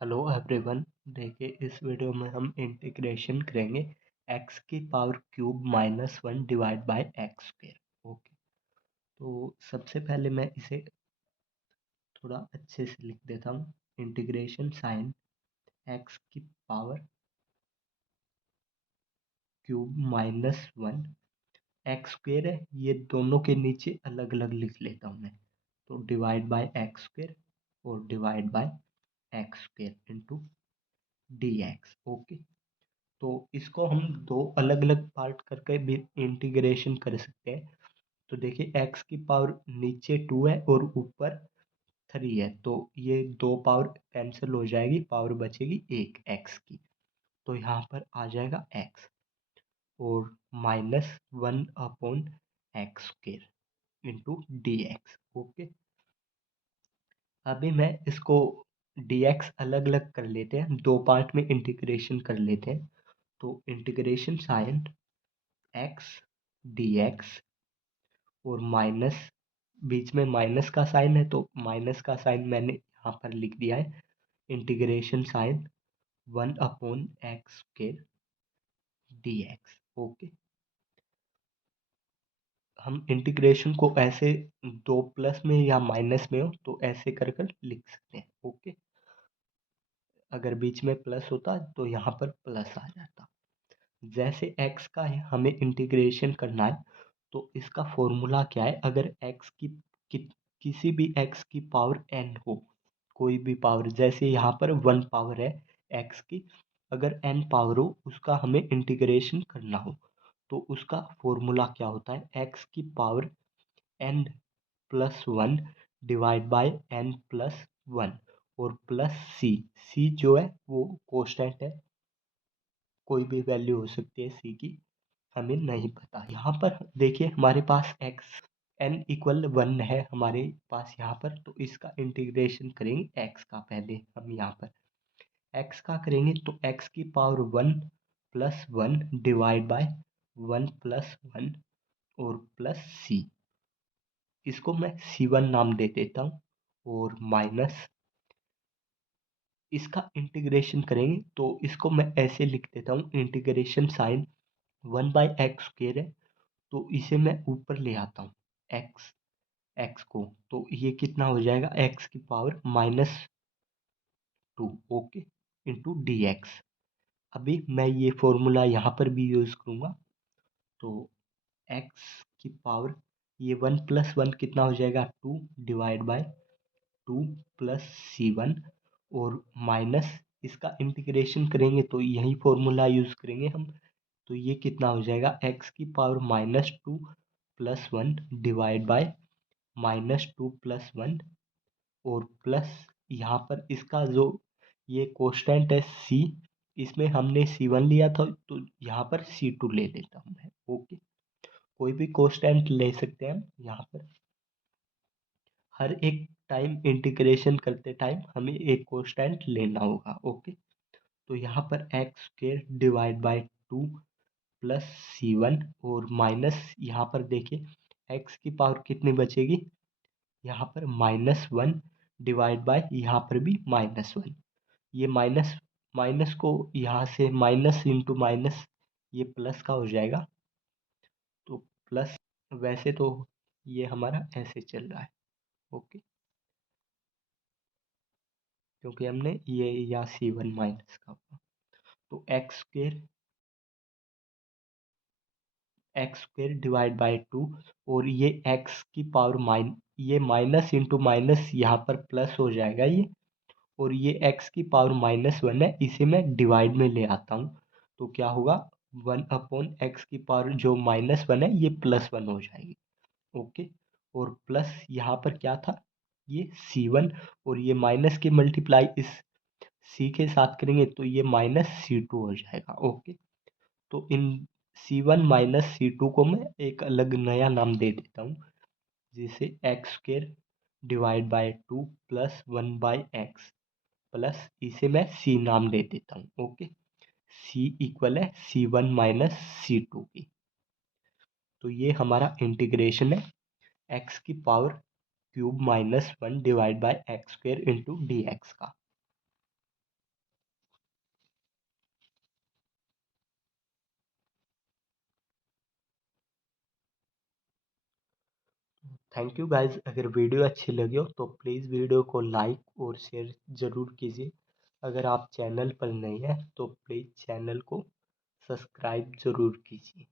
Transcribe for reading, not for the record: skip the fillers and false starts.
Hello everyone. देखिए इस video में हम इंटीग्रेशन करेंगे एक्स की power cube -1 divide by x square. Okay, तो सबसे पहले मैं इसे थोड़ा अच्छे से लिख देता हूँ। इंटीग्रेशन साइन एक्स की पावर क्यूब -1 एक्स स्क्वेयर है, ये दोनों के नीचे अलग अलग लिख लेता हूँ मैं। तो डिवाइड बाय एक्स स्क्वेयर और divide by x square into d x. Okay, तो इसको हम दो अलग अलग पार्ट करके भी इंटीग्रेशन कर सकते हैं। तो देखिए एक्स की पावर नीचे 2 है और ऊपर 3 है, तो ये दो पावर कैंसिल हो जाएगी, पावर बचेगी एक एक्स की। तो यहाँ पर आ जाएगा एक्स और -1 upon x square into d x. Okay, अभी मैं इसको डी एक्स अलग अलग कर लेते हैं, दो पार्ट में इंटीग्रेशन कर लेते हैं। तो integration sine x D x और माइनस, बीच में माइनस का साइन है तो माइनस का साइन मैंने यहाँ पर लिख दिया है। Integration sine 1 upon x square d x. Okay, हम इंटीग्रेशन को ऐसे दो प्लस में या माइनस में हो तो ऐसे कर कर लिख सकते हैं। ओके, अगर बीच में प्लस होता तो यहाँ पर प्लस आ जाता। जैसे x का है हमें इंटीग्रेशन करना है, तो इसका फॉर्मूला क्या है? अगर x कि, किसी भी x की पावर n हो, कोई भी पावर, जैसे यहाँ पर 1 पावर है x की, अगर n पावर हो उसका हमें इंटीग्रेशन करना हो तो उसका फॉर्मूला क्या होता है? x की power n plus 1 divide bye n plus 1 और प्लस c जो है वो कांस्टेंट है, कोई भी वैल्यू हो सकती है सी की, हमें नहीं पता। यहाँ पर देखिए हमारे पास एक्स एन इक्वल 1 है हमारे पास यहाँ पर, तो इसका इंटीग्रेशन करेंगे एक्स का। पहले हम यहाँ पर एक्स का करेंगे तो एक्स की power 1 plus 1 divide bye 1 plus 1 और प्लस सी, इसको मैं C1 नाम दे देता हूँ, और माइनस इसका इंटीग्रेशन करेंगे तो इसको मैं ऐसे लिख देता हूँ। इंटीग्रेशन साइन 1/x स्क्वेयर है, तो इसे मैं ऊपर ले आता हूँ एक्स एक्स को, तो ये कितना हो जाएगा? एक्स की power -2। Okay, into d x. अभी मैं ये फॉर्मूला यहाँ पर भी यूज़ करूँगा, तो एक्स की पावर ये 1 प्लस 1 कितना हो जाएगा? 2 डिवाइड बाय 2 प्लस C1 और माइनस इसका इंटीग्रेशन करेंगे तो यही फॉर्मूला यूज़ करेंगे हम। तो ये कितना हो जाएगा? एक्स की power -2 plus 1 divide bye -2 plus 1 और प्लस यहाँ पर इसका जो ये कांस्टेंट है सी, इसमें हमने C1 लिया था तो यहाँ पर C2 ले लेता हूँ मैं। ओके, कोई भी कांस्टेंट ले सकते हैं हम यहाँ पर। हर एक टाइम इंटीग्रेशन करते टाइम हमें एक कांस्टेंट लेना होगा। ओके, तो यहाँ पर x square divide by 2 plus C1 और माइनस यहाँ पर देखिए एक्स की पावर कितनी बचेगी? यहाँ पर -1 डिवाइड बाय यहाँ पर भी -1। ये माइनस माइनस को यहाँ से माइनस इंटू माइनस ये प्लस का हो जाएगा, तो प्लस, वैसे तो ये हमारा ऐसे चल रहा है। ओके, क्योंकि हमने ये या C1 माइनस का होगा, तो एक्स स्क्वेयर डिवाइड बाय 2 और ये एक्स की पावर ये माइनस इंटू माइनस यहाँ पर प्लस हो जाएगा ये, और ये एक्स की पावर -1 है, इसे मैं डिवाइड में ले आता हूँ तो क्या होगा? 1/x की पावर जो -1 है ये +1 हो जाएगी। ओके, और प्लस यहाँ पर क्या था? ये C1 और ये माइनस की मल्टीप्लाई इस C के साथ करेंगे तो ये -C2 हो जाएगा। ओके, तो इन C1 माइनस C2 को मैं एक अलग नया नाम दे देता हूँ, जिसे x square divide by 2 plus 1/x plus इसे मैं C नाम दे देता हूँ। ओके, C इक्वल है C1 माइनस C2 की। तो ये हमारा इंटीग्रेशन है एक्स की power cube -1 divide by x square into d x का। Thank you guys. अगर वीडियो अच्छी लगी हो तो प्लीज़ वीडियो को लाइक और शेयर ज़रूर कीजिए। अगर आप चैनल पर नए हैं तो प्लीज़ चैनल को सब्सक्राइब ज़रूर कीजिए।